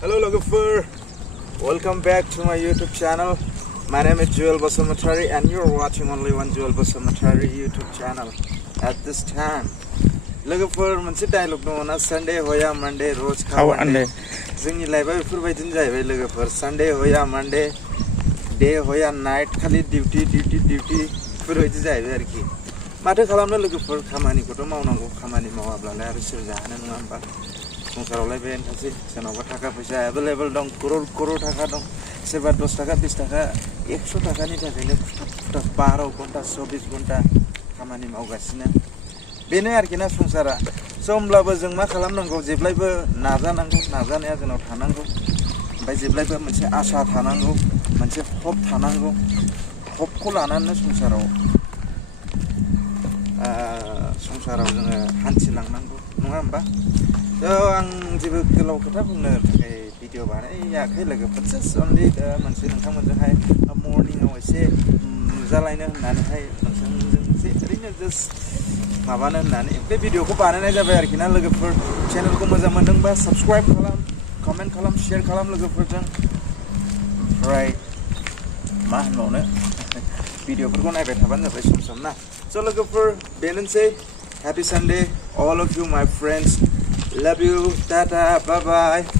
Hello Logopher, welcome back to my YouTube channel. My name is Juwel Basu and you're watching only one Juwel Basu YouTube channel at this time. Logopher, मोनसे dialogue दङ ना Sunday होया Monday रोज खाओ Monday. जोंनि लाइफआ बेफोरबायदिनो जाहैबाय लोगोफोर Sunday होया Monday, day होया night खालि duty बेफोरबायदि जाहैबाय आरोखि. माथो खालामनो लोगोफोर खामानिखौथ' मावनांगौ खामानि मावाब्लालाय आरो सोर जाहोनो नङा होमबा संसारावलाय बेनो थासै सोरनावबा थाखा फैसा एभेलेबल दं करोड़ थाखा दं सोरबा 10 थाखा 20 थाखा 100 थाखानि थाखायनो खुथाब 12 घन्टा 24 घन्टा खामानि मावगासिनो बेनो आरोखि ना संसारा समब्लाबो जों मा खालामनांगौ जेब्लायबो नाजानांगौ नाजानाया जोंनाव थानांगौ ओमफ्राय जेब्लायबो मोनसे आसा थानांगौ मोनसे हप थानांगौ हपखौ लानानै संसाराव जोङो हान्थिलांनांगौ नङा होमबा आं जेबो गोलाव खोथा बुंनो थाखाय भिडिअ बानायाखै लोगोफोर जास्ट अनलि मोनसे नोंथांमोनजोंहाय मर्निंआव एसे नुजालायनो होननानैहाय नोंथांमोनजों एसे ओरैनो जास्ट माबानो होननानै बे भिडिअखौ बानायनाय जाबाय आरोखि ना लोगोफोर चेनेलखौ मोजां मोनदोंबा साबस्क्राइब खालाम कमेन्ट खालाम शेयार खालाम लोगोफोरजों ओमफ्राय मा होनबावनो भिडिअफोरखौ नायबाय थाबानो जाबाय सम ना So लोगोफोर बेनोसै Happy Sunday all of you my friends love you tata bye bye